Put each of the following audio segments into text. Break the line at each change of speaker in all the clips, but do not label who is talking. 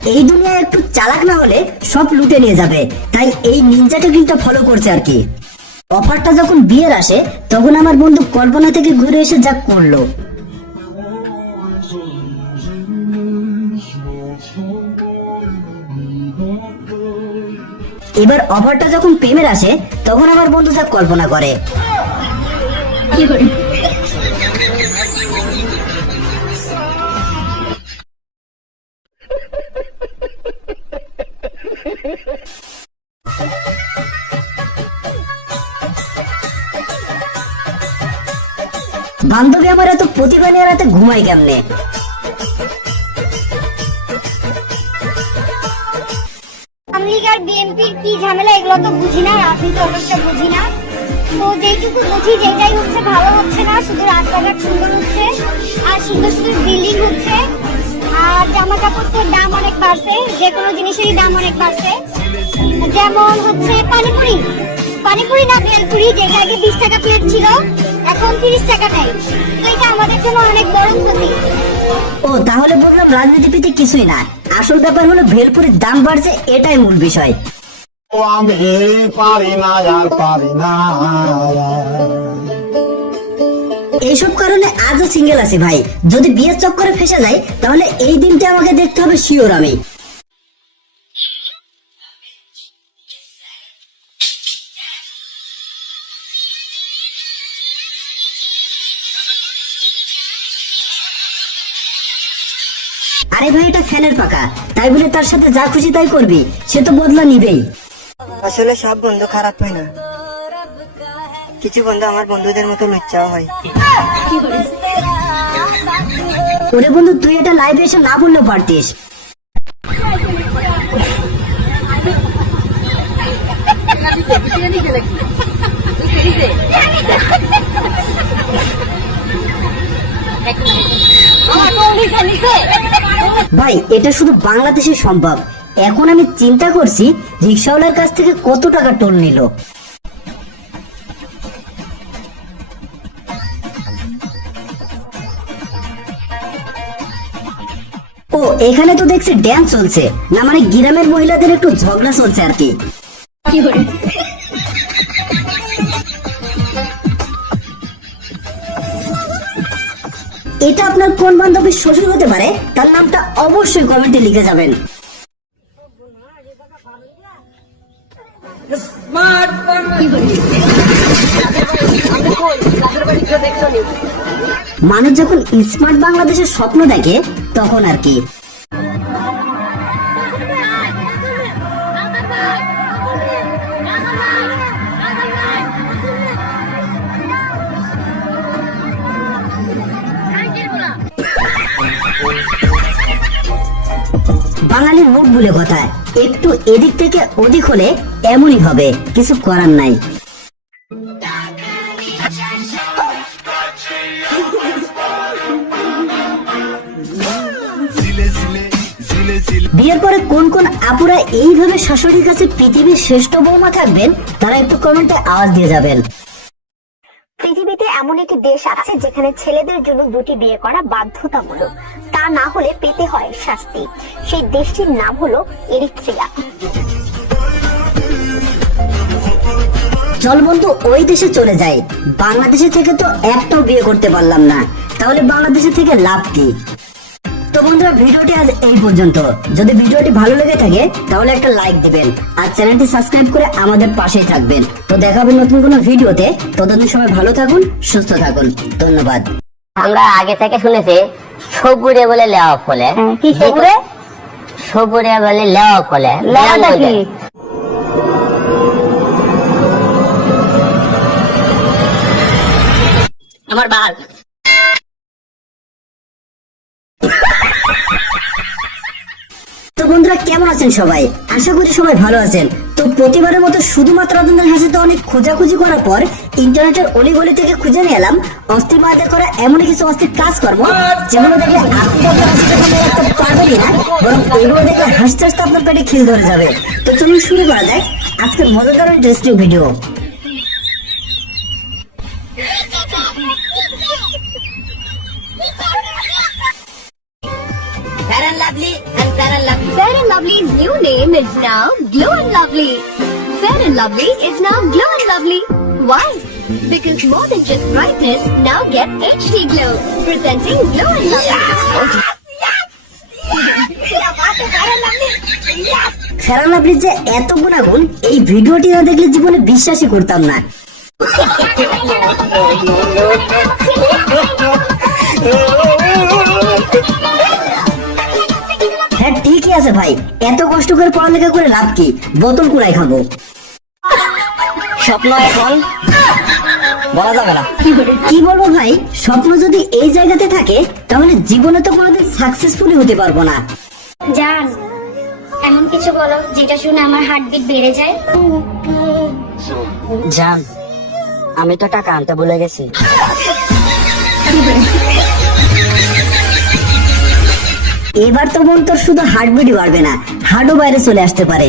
এই দুনিয়া একটু চালাক না হলে সব লুটে নিয়ে যাবে। তাই এই নিনজা কিন্তু ফলো করছে আর কি। অফারটা যখন বিয়ের আসে, তখন আমার বন্ধু কল্পনা থেকে ঘুরে এসে যা করল। এবার অফারটা যখন প্রেমের আসে, তখন আমার বন্ধু যা কল্পনা করে। বান্ধবী আমার এত প্রতিভা নিয়ে রাতে ঘুমাই কেমনে?
লীগ আর বিএনপির কি ঝামেলা, এগুলো তো বুঝি না, রাজনীতি অনেকটা বুঝি না। তো যেইটুকু বুঝি যেটাই হচ্ছে ভালো হচ্ছে না, শুধু রাস্তাঘাট সুন্দর হচ্ছে, আর সুন্দর সুন্দর বিল্ডিং হচ্ছে, আর জামা কাপড় দাম অনেক বাড়ছে যে কোনো জিনিসেরই দাম অনেক বাড়ছে। যেমন হচ্ছে পানিপুরি। পানিপুরি না, ভেলপুরি, যেটা আগে বিশ টাকা প্লেট ছিল, এখন তিরিশ টাকা নেয় তো এটা আমাদের জন্য অনেক বড় ক্ষতি।
ও, তাহলে বললাম রাজনীতিতে কিছুই না আসল ব্যাপার হলো ভেলপুরির দাম বাড়ছে এটাই মূল বিষয়।
ও আমি পারি না আর পারি না।
এইসব কারণে আজও সিঙ্গেল আছি ভাই। যদি বিয়ের চক্করে ফেসে যায় তাহলে এই দিনটা আমাকে দেখতে হবে শিওর আমি। আরে ভাই এটা ফ্যানের পাকা। তাই বলে তার সাথে যা খুশি তাই করবি সে তো বদলা নিবেই।
আসলে সব বন্ধু খারাপ হয় না। কিছু বন্ধু আমার বন্ধুদের মতো লুচ্চাও হয়।
ওরে বন্ধু তুই এটা লাইভে এসে না বললেও পারতিস। ভাই, এটা শুধু বাংলাদেশে সম্ভব। এখন আমি চিন্তা করছি রিক্সাওয়ালার কাছ থেকে কত টাকা টোল নিল। ও, এখানে তো দেখছি ড্যান্স চলছে। না মানে গ্রামের মহিলাদের একটু ঝগড়া চলছে আর কি। এটা আপনার কোন বান্ধবীর শ্বশুর হতে পারে? তার নামটা অবশ্যই কমেন্টে লিখে যাবেন। মানুষ যখন স্মার্ট বাংলাদেশের স্বপ্ন দেখে তখন আর কি। বাঙালির মুখ বলে কথা একটু এদিক থেকে ওদিক হলে এমনই হবে, কিছু করার নাই। বিয়ের পরে কোন কোন আপুরা এইভাবে শাশুড়ির কাছে পৃথিবীর শ্রেষ্ঠ বৌমা থাকবেন, তারা একটু কমেন্টে আওয়াজ দিয়ে যাবেন।
এমন একটি দেশ আছে যেখানে ছেলেদের জন্য দুটি বিয়ে করা বাধ্যতামূলক। তা না হলে পেতে হয় শাস্তি। সেই দেশটির নাম হলো এরিত্রিয়া।
চল বন্ধু, ওই দেশে চলে যাই। বাংলাদেশে থেকে তো একটাও বিয়ে করতে পারলাম না। তাহলে বাংলাদেশে থেকে লাভ কি? তো বন্ধুরা ভিডিওটি আজ এই পর্যন্ত। যদি ভিডিওটি ভালো লেগে থাকে তাহলে একটা লাইক দিবেন। আর চ্যানেলটি সাবস্ক্রাইব করে আমাদের পাশেই থাকবেন। তো দেখাবেন নতুন কোনো ভিডিওতে। ততদিন সবাই ভালো থাকুন সুস্থ থাকুন। ধন্যবাদ।
আমরা আগে থেকে শুনেছি সবুরে বলে লেওয়া ফলে।
কি সবুরে?
সবুরে বলে লেওয়া ফলে।
লেওয়াটা কি?
আমার বাল
তো বন্ধুরা কেমন আছেন সবাই? আশা করি সবাই ভালো আছেন। তো প্রতিবারের মতো শুধুমাত্র আপনাদের হাসিতে অনেক খোঁজাখুঁজি করার পর ইন্টারনেটের অলিগলি থেকে খুঁজে নিয়ে এলাম। অস্থির মায়েদের করা এমন কিছু অস্থির কাজকর্ম, যেগুলো দেখলে আপনি রাখতে না, বরং এগুলো দেখলে হাসতে হাসতে আপনার পেটে খিল ধরে যাবে। তো চলুন শুরু করা যায় আজকের মজাদার interesting video
is now Glow and Lovely. Fair and Lovely is now Glow and Lovely. Why? Because more than just brightness, now get HD Glow. Presenting Glow and Lovely.
Fair and লাভলির যে এত গুণাগুণ এই ভিডিওটি না দেখলে জীবনে বিশ্বাসই করতাম না হ্যাঁ আছে ভাই? এত কষ্ট করে পড়ালেখা করে লাভ কি? বোতল কুড়াই খাব।
স্বপ্ন এখন? বলা যাবে না।
কি বলব ভাই? স্বপ্ন যদি এই জায়গাতে থাকে তাহলে জীবনে তো কোনোদিন সাকসেসফুলি হতে পারব না।
জান এমন কিছু বলো যেটা শুনে আমার হার্টবিট বেড়ে যায়।
জান আমি তো টাকা আনতে ভুলে গেছি।
এবার তো মন তোর শুধু হার্টবিটই বাড়বে না হার্টও বাইরে চলে আসতে পারে।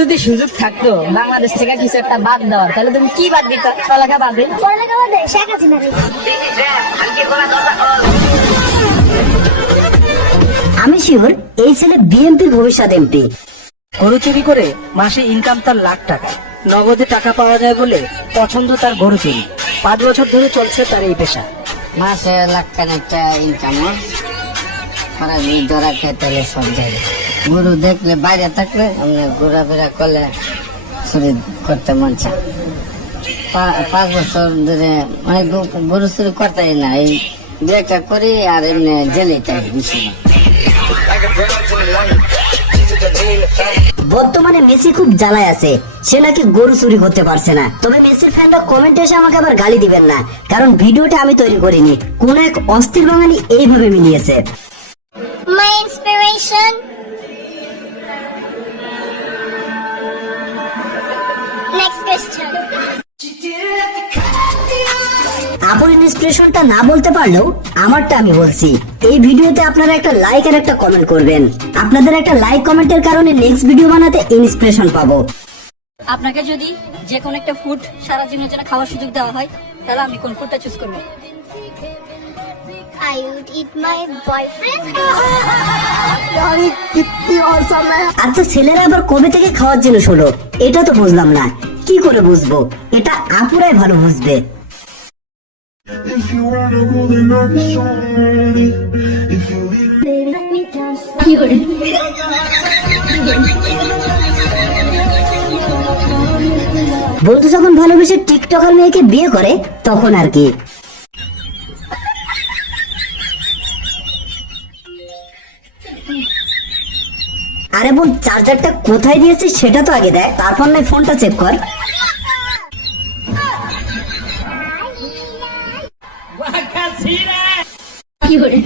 যদি সুযোগ থাকতো বাংলাদেশ থেকে কিছু একটা বাদ দেওয়ার তাহলে তুমি কি বাদ দিতা? পড়ালেখা বাদে
পড়ালেখা বাদে শেখ হাসিনা।
আমি শিওর এই ছেলে বিএনপির ভবিষ্যৎ এমপি
গরু চুরি করে মাসে ইনকাম তার লাখ টাকা। নগদে টাকা পাওয়া যায় বলে পছন্দ তার গরু চুরি। পাঁচ বছর ধরে চলছে তার এই পেশা।
মাসে লাখ খানেকটা ইনকাম সারা ধরা সব জায়গায় গরু দেখলে, বাইরে থাকলে আমরা ঘোরাফেরা করলে করতে মন পাঁচ বছর ধরে গরু করতেই না, এই করি আর এমনি
বর্তমানে মেসি খুব জ্বালায় আছে। সে নাকি গরু চুরি করতে পারছে না। তবে মেসির ফ্যানরা কমেন্টে এসে আমাকে আবার গালি দিবেন না। কারণ ভিডিওটা আমি তৈরি করিনি। কোন এক অস্থির বাঙালি এইভাবে মিলিয়েছে।
My inspiration. Next question.
আপুর ইন্সপিরেশনটা না বলতে পারলেও আমারটা আমি বলছি এই ভিডিওতে আপনারা একটা লাইক আর একটা কমেন্ট করবেন আপনাদের একটা লাইক কমেন্টের কারণে নেক্সট ভিডিও বানাতে ইন্সপিরেশন পাবো
আপনাকে যদি যে কোনো একটা ফুড সারা জীবনের জন্য খাওয়ার সুযোগ দেওয়া হয় তাহলে আপনি কোন ফুডটা চুজ করবেন
I would eat my boyfriend.
আচ্ছা ছেলেরা আবার কবে থেকে খাওয়ার জিনিস হলো এটা তো বুঝলাম না কি করে বুঝব এটা আপুরাই ভালো বুঝবে
If you wanna go, then I'll be strong. If you leave.
বন্ধু যখন ভালোবেসে টিকটকার মেয়েকে বিয়ে করে তখন আর কি আরে বোন, চার্জারটা কোথায় দিয়েছি সেটা তো আগে দেখ তারপর নয় ফোনটা চেক কর
Fiore.